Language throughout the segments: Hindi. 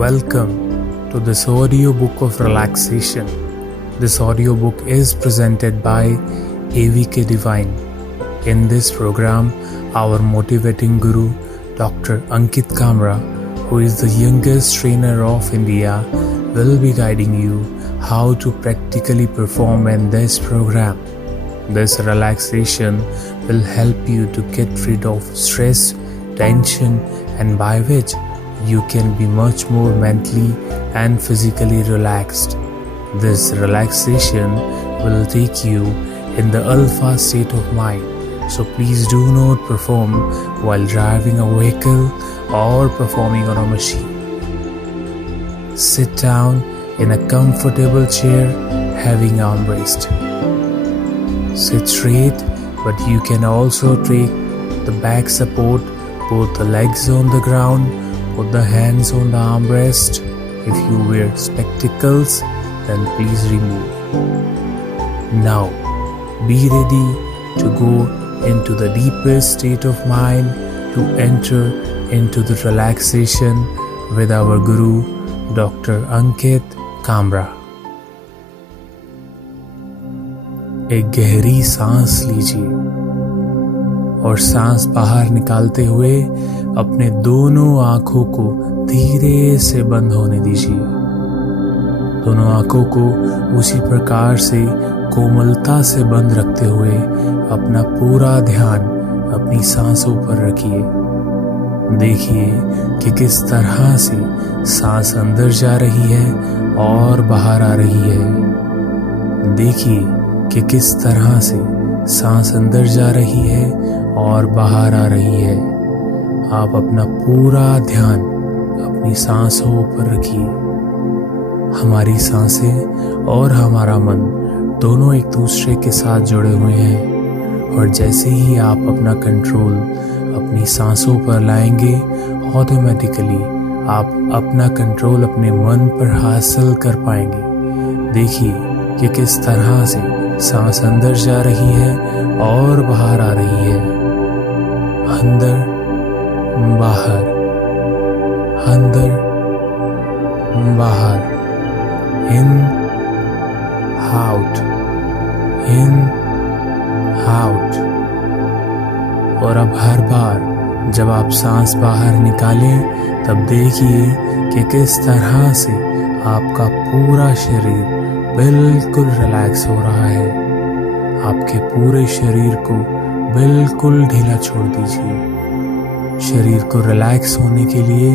Welcome to this audiobook of relaxation. This audiobook is presented by AVK Divine. In this program, our motivating guru, Dr. Ankit Kamra, who is the youngest trainer of India, will be guiding you how to practically perform in this program. This relaxation will help you to get rid of stress, tension, and by which you can be much more mentally and physically relaxed. This relaxation will take you in the alpha state of mind. So please do not perform while driving a vehicle or performing on a machine. Sit down in a comfortable chair having armrest. Sit straight, but you can also take the back support, put the legs on the ground, put the hands on the armrest. If you wear spectacles, then please remove. Now, be ready to go into the deepest state of mind to enter into the relaxation with our Guru, Dr. Ankit Kamra. एक गहरी सांस लीजिए और सांस बाहर निकालते हुए अपने दोनों आंखों को धीरे से बंद होने दीजिए। दोनों आंखों को उसी प्रकार से कोमलता से बंद रखते हुए अपना पूरा ध्यान अपनी सांसों पर रखिए। देखिए कि किस तरह से सांस अंदर जा रही है और बाहर आ रही है। देखिए कि किस तरह से सांस अंदर जा रही है और बाहर आ रही है। आप अपना पूरा ध्यान अपनी सांसों पर रखिए। हमारी सांसें और हमारा मन दोनों एक दूसरे के साथ जुड़े हुए हैं और जैसे ही आप अपना कंट्रोल अपनी सांसों पर लाएंगे, ऑटोमेटिकली आप अपना कंट्रोल अपने मन पर हासिल कर पाएंगे। देखिए कि किस तरह से सांस अंदर जा रही है और बाहर आ रही है। अंदर बाहर, अंदर बाहर, इन आउट, इन आउट। और अब हर बार जब आप सांस बाहर निकालें तब देखिए कि किस तरह से आपका पूरा शरीर बिल्कुल रिलैक्स हो रहा है। आपके पूरे शरीर को बिल्कुल ढीला छोड़ दीजिए। शरीर को रिलैक्स होने के लिए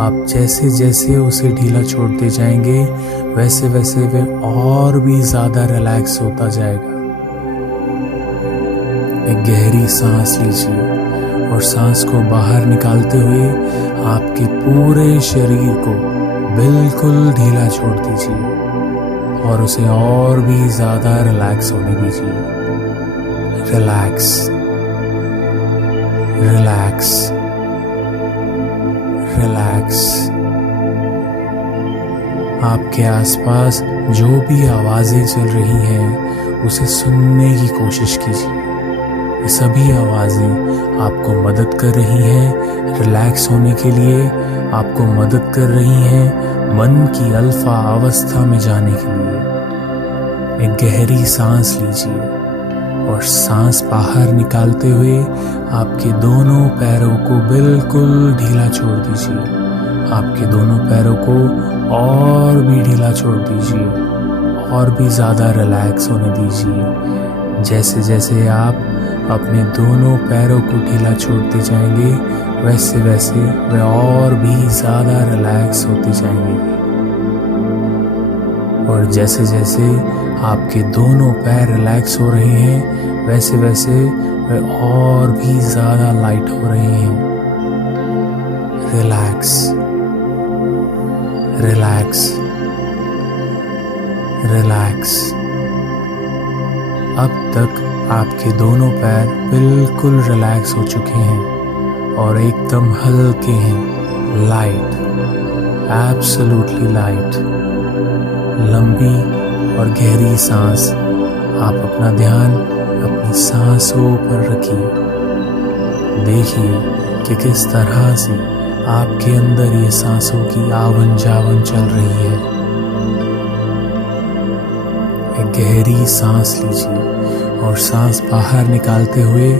आप जैसे जैसे उसे ढीला छोड़ते जाएंगे, वैसे वैसे वह और भी ज़्यादा रिलैक्स होता जाएगा। एक गहरी सांस लीजिए और सांस को बाहर निकालते हुए आपके पूरे शरीर को बिल्कुल ढीला छोड़ दीजिए और उसे और भी ज़्यादा रिलैक्स होने दीजिए। Relax, relax, relax. आपके आसपास जो भी आवाज़ें चल रही हैं उसे सुनने की कोशिश कीजिए। ये सभी आवाज़ें आपको मदद कर रही हैं रिलैक्स होने के लिए, आपको मदद कर रही हैं मन की अल्फा अवस्था में जाने के लिए। एक गहरी सांस लीजिए और सांस बाहर निकालते हुए आपके दोनों पैरों को बिल्कुल ढीला छोड़ दीजिए। आपके दोनों पैरों को और भी ढीला छोड़ दीजिए और भी ज़्यादा रिलैक्स होने दीजिए। जैसे जैसे आप अपने दोनों पैरों को ढीला छोड़ते जाएंगे, वैसे वैसे वे और भी ज़्यादा रिलैक्स होते जाएंगे। और जैसे जैसे आपके दोनों पैर रिलैक्स हो रहे हैं, वैसे वैसे वे और भी ज़्यादा लाइट हो रहे हैं। Relax, relax, relax. अब तक आपके दोनों पैर बिल्कुल रिलैक्स हो चुके हैं और एकदम हल्के हैं, लाइट, एब्सोल्युटली लाइट। लंबी और गहरी सांस। आप अपना ध्यान अपनी सांसों पर रखिए। देखिए कि किस तरह से आपके अंदर ये सांसों की आवन जावन चल रही है। एक गहरी सांस लीजिए और सांस बाहर निकालते हुए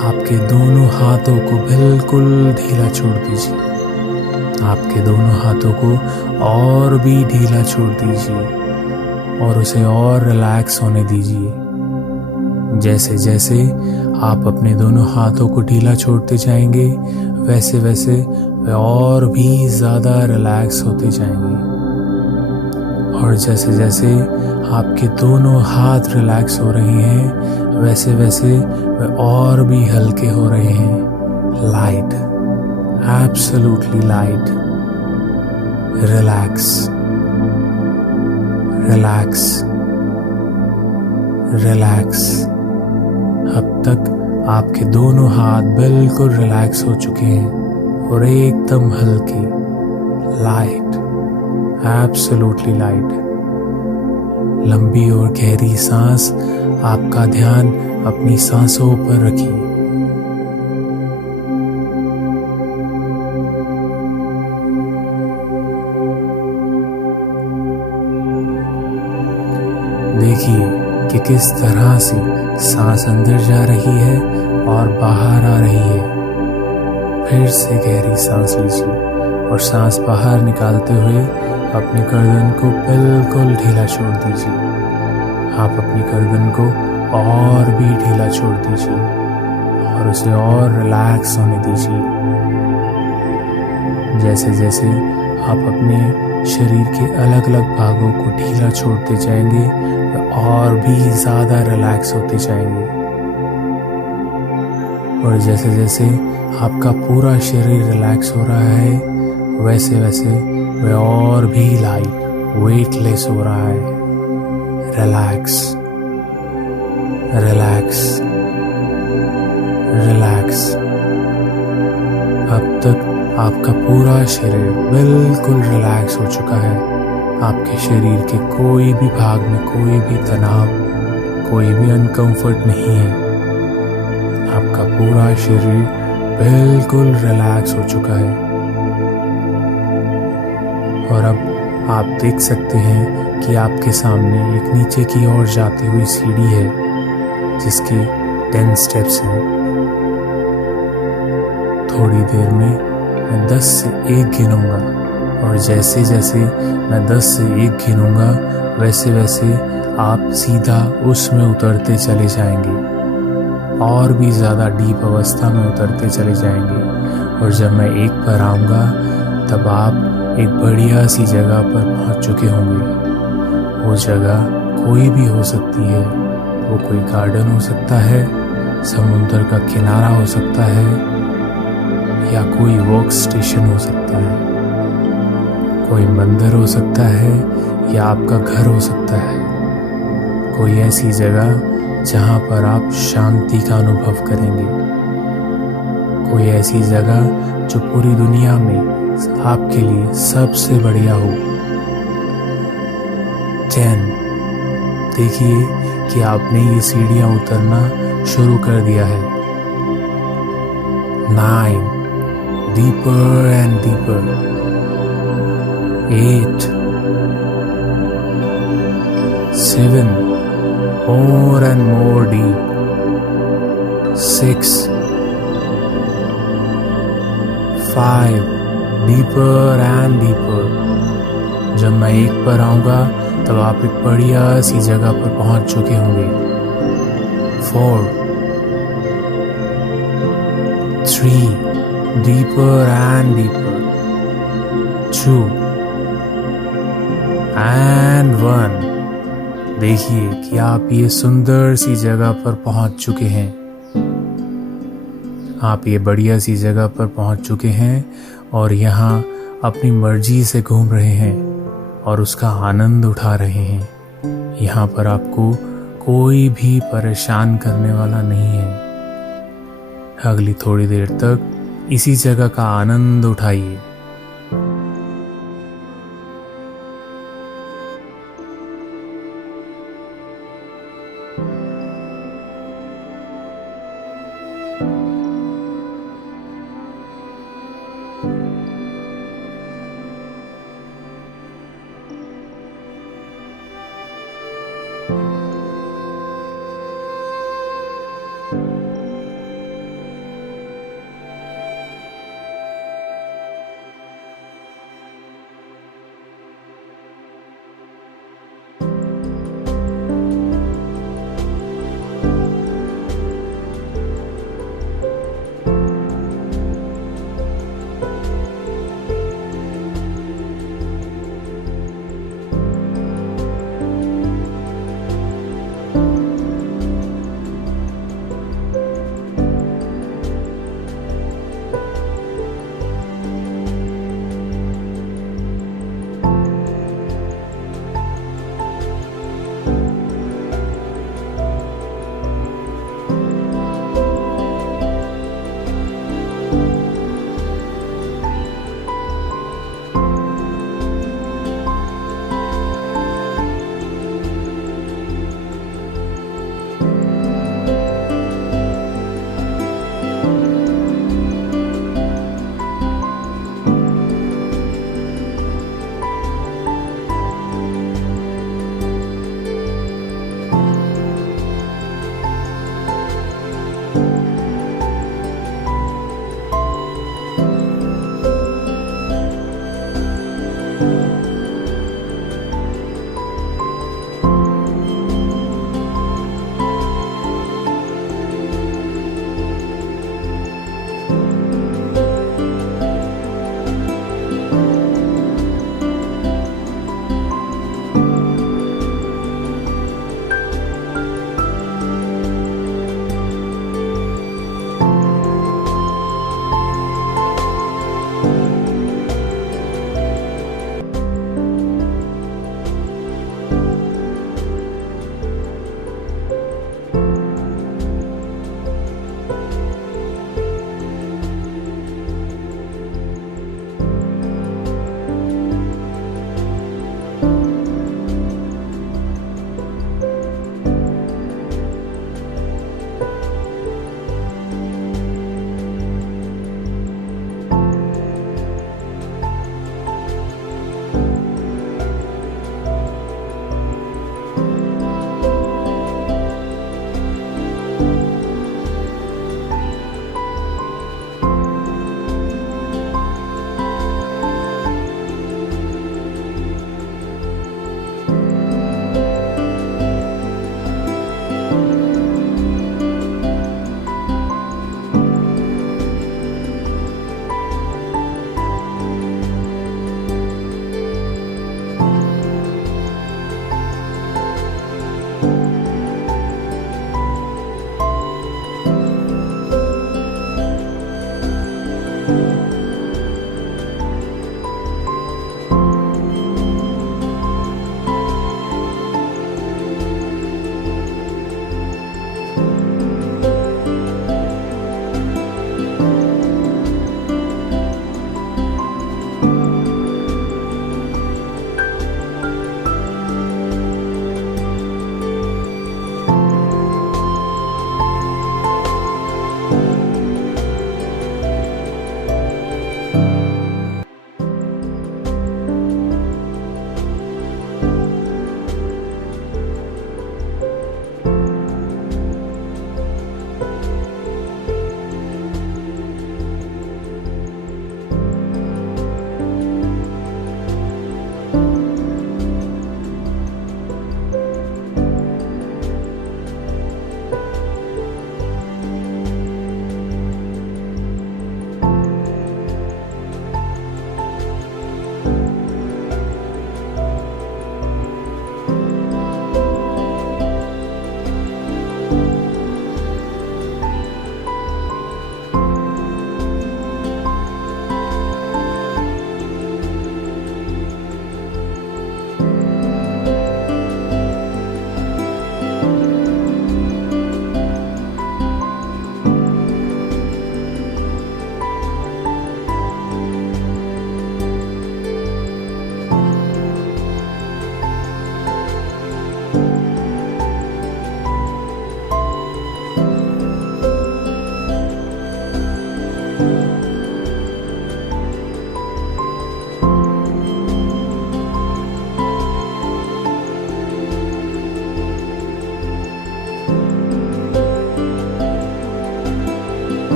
आपके दोनों हाथों को बिल्कुल ढीला छोड़ दीजिए। आपके दोनों हाथों को और भी ढीला छोड़ दीजिए और उसे और रिलैक्स होने दीजिए। जैसे जैसे आप अपने दोनों हाथों को ढीला छोड़ते जाएंगे वैसे वैसे वे और भी ज़्यादा रिलैक्स होते जाएंगे। और जैसे जैसे आपके दोनों हाथ रिलैक्स हो रहे हैं वैसे वैसे वे और भी हल्के हो रहे हैं। Light, absolutely light. Relax, relax, relax. अब तक आपके दोनों हाथ बिल्कुल रिलैक्स हो चुके हैं और एकदम हल्के। Light, absolutely light. लंबी और गहरी सांस। आपका ध्यान अपनी सांसों पर रखिए। देखिए कि किस तरह से सांस अंदर जा रही है और बाहर आ रही है। फिर से गहरी सांस लीजिए और सांस बाहर निकालते हुए अपनी गर्दन को बिल्कुल ढीला छोड़ दीजिए। आप अपनी गर्दन को और भी ढीला छोड़ दीजिए और उसे और रिलैक्स होने दीजिए। जैसे जैसे आप अपने शरीर के अलग अलग भागों को ढीला छोड़ते जाएंगे और भी ज़्यादा रिलैक्स होते जाएंगे। और जैसे जैसे आपका पूरा शरीर रिलैक्स हो रहा है वैसे वैसे वह और भी लाइट, वेटलेस हो रहा है। Relax, relax, relax. अब तक आपका पूरा शरीर बिल्कुल रिलैक्स हो चुका है। आपके शरीर के कोई भी भाग में कोई भी तनाव, कोई भी अनकंफर्ट नहीं है। आपका पूरा शरीर बिल्कुल रिलैक्स हो चुका है। और अब आप देख सकते हैं कि आपके सामने एक नीचे की ओर जाती हुई सीढ़ी है जिसके 10 स्टेप्स हैं। थोड़ी देर में मैं 10 से 1 गिनूंगा और जैसे जैसे मैं 10 से 1 गिनूंगा वैसे वैसे आप सीधा उसमें उतरते चले जाएंगे और भी ज़्यादा डीप अवस्था में उतरते चले जाएंगे। और जब मैं 1 पर आऊँगा तब आप एक बढ़िया सी जगह पर पहुंच चुके होंगे। वो जगह कोई भी हो सकती है। वो कोई गार्डन हो सकता है, समुद्र का किनारा हो सकता है या कोई वर्क स्टेशन हो सकता है, कोई मंदिर हो सकता है या आपका घर हो सकता है। कोई ऐसी जगह जहां पर आप शांति का अनुभव करेंगे। कोई ऐसी जगह जो पूरी दुनिया में आपके लिए सबसे बढ़िया हो। 10। देखिए कि आपने ये सीढ़ियां उतरना शुरू कर दिया है। 9. Deeper and deeper. 8. 7. more and more deep. 6. 5. Deeper and deeper. जब मैं 1 पर आऊँगा तब आप एक बढ़िया सी जगह पर पहुँच चुके होंगे। 4. 3. Deeper and deeper. 2. एंड 1। देखिए कि आप ये सुंदर सी जगह पर पहुँच चुके हैं। आप ये बढ़िया सी जगह पर पहुँच चुके हैं और यहाँ अपनी मर्जी से घूम रहे हैं और उसका आनंद उठा रहे हैं। यहाँ पर आपको कोई भी परेशान करने वाला नहीं है। अगली थोड़ी देर तक इसी जगह का आनंद उठाइए।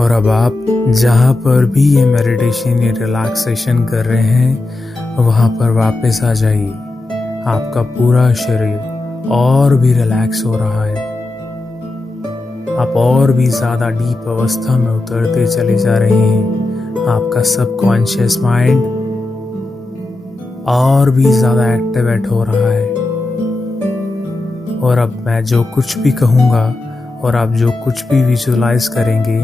और अब आप जहाँ पर भी ये मेडिटेशन या रिलैक्सेशन कर रहे हैं वहाँ पर वापस आ जाइए। आपका पूरा शरीर और भी रिलैक्स हो रहा है। आप और भी ज़्यादा डीप अवस्था में उतरते चले जा रहे हैं। आपका सबकॉन्शियस माइंड और भी ज़्यादा एक्टिवेट हो रहा है। और अब मैं जो कुछ भी कहूँगा और आप जो कुछ भी विजुलाइज करेंगे,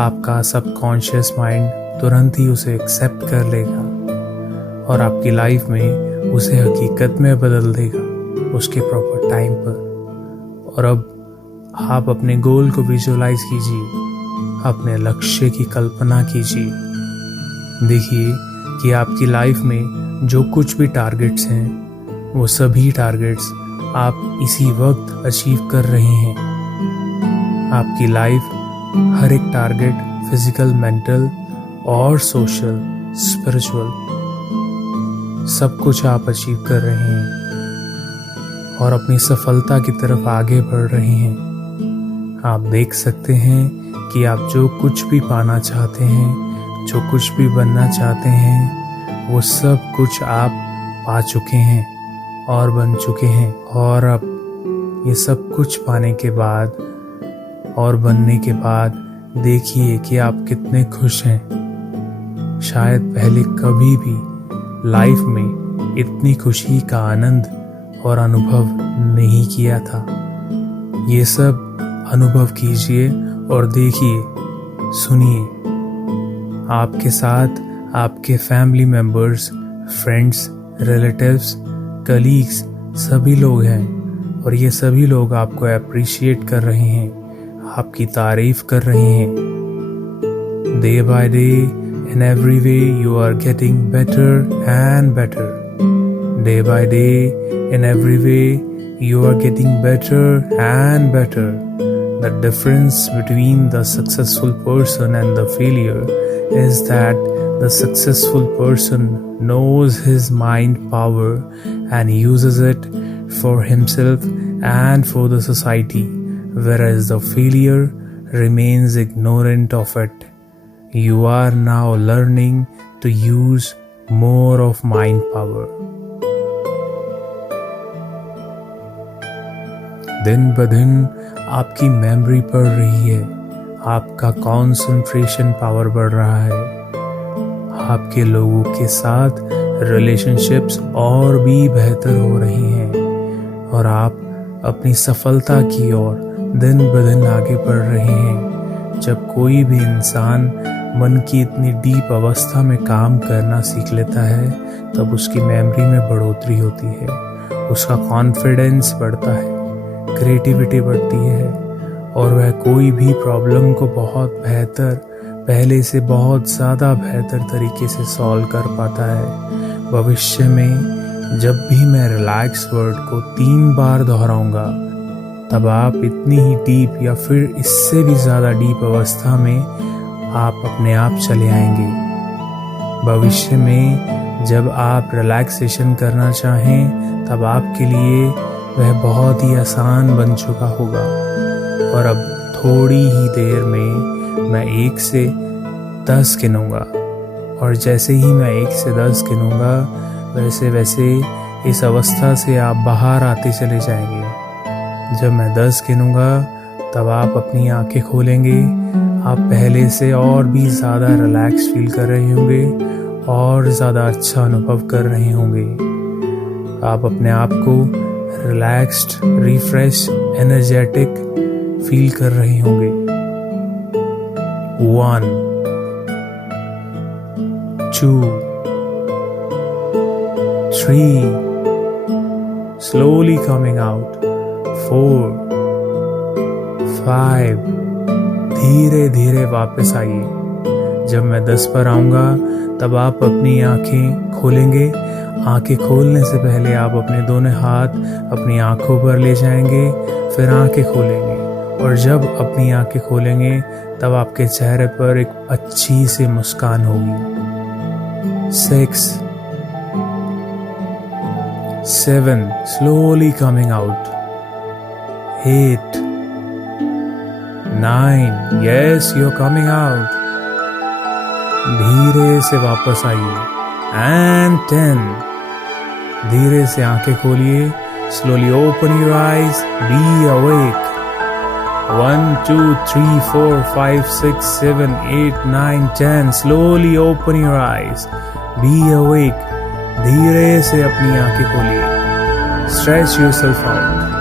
आपका सबकॉन्शियस माइंड तुरंत ही उसे एक्सेप्ट कर लेगा और आपकी लाइफ में उसे हकीकत में बदल देगा उसके प्रॉपर टाइम पर। और अब आप अपने गोल को विजुलाइज कीजिए, अपने लक्ष्य की कल्पना कीजिए। देखिए कि आपकी लाइफ में जो कुछ भी टारगेट्स हैं वो सभी टारगेट्स आप इसी वक्त अचीव कर रहे हैं। आपकी लाइफ हर एक टारगेट फिजिकल, मेंटल और सोशल, स्पिरिचुअल सब कुछ आप अचीव कर रहे हैं और अपनी सफलता की तरफ आगे बढ़ रहे हैं। आप देख सकते हैं कि आप जो कुछ भी पाना चाहते हैं, जो कुछ भी बनना चाहते हैं, वो सब कुछ आप पा चुके हैं और बन चुके हैं। और अब ये सब कुछ पाने के बाद और बनने के बाद देखिए कि आप कितने खुश हैं। शायद पहले कभी भी लाइफ में इतनी खुशी का आनंद और अनुभव नहीं किया था। ये सब अनुभव कीजिए और देखिए, सुनिए। आपके साथ आपके family members, friends, relatives, colleagues सभी लोग हैं और ये सभी लोग आपको अप्रिशिएट कर रहे हैं, आपकी तारीफ कर रहे हैं। Day by day in every way you are getting better and better. Day by day in every way you are getting better and better. The difference between the successful person and the failure is that the successful person knows his mind power and uses it for himself and for the society, whereas the failure remains ignorant of it. You are now learning to use more of mind power. दिन ब दिन आपकी मेमोरी बढ़ रही है, आपका कंसंट्रेशन पावर बढ़ रहा है, आपके लोगों के साथ रिलेशनशिप्स और भी बेहतर हो रही हैं और आप अपनी सफलता की ओर दिन ब दिन आगे बढ़ रहे हैं। जब कोई भी इंसान मन की इतनी डीप अवस्था में काम करना सीख लेता है तब उसकी मेमोरी में बढ़ोतरी होती है, उसका कॉन्फिडेंस बढ़ता है, क्रिएटिविटी बढ़ती है और वह कोई भी प्रॉब्लम को बहुत बेहतर, पहले से बहुत ज़्यादा बेहतर तरीके से सॉल्व कर पाता है। भविष्य में जब भी मैं रिलैक्स वर्ड को 3 बार दोहराऊंगा तब आप इतनी ही डीप या फिर इससे भी ज़्यादा डीप अवस्था में आप अपने आप चले आएंगे। भविष्य में जब आप रिलैक्सेशन करना चाहें तब आपके लिए वह बहुत ही आसान बन चुका होगा। और अब थोड़ी ही देर में मैं 1 से 10 गिनूंगा और जैसे ही मैं 1 से 10 गिनूंगा वैसे वैसे इस अवस्था से आप बाहर आते चले जाएंगे। जब मैं 10 गिनूंगा तब आप अपनी आंखें खोलेंगे। आप पहले से और भी ज़्यादा रिलैक्स फील कर रहे होंगे और ज़्यादा अच्छा अनुभव कर रहे होंगे। आप अपने आप को रिलैक्स्ड, रिफ्रेश, एनर्जेटिक फील कर रहे होंगे। 1 2 3 slowly coming out, 4 5 धीरे धीरे वापस आइए। जब मैं 10 पर आऊँगा तब आप अपनी आंखें खोलेंगे। आंखें खोलने से पहले आप अपने दोनों हाथ अपनी आंखों पर ले जाएंगे, फिर आंखें खोलेंगे और जब अपनी आंखें खोलेंगे तब आपके चेहरे पर एक अच्छी सी मुस्कान होगी। 6 7 slowly coming out, 8 9, yes, you're coming out. धीरे से वापस आइए. And 10. धीरे से आंखें खोलिए. Slowly open your eyes. Be awake. 1, 2, 3, 4, 5, 6, 7, 8, 9, 10. Slowly open your eyes. Be awake. धीरे से अपनी आंखें खोलिए. Stretch yourself out.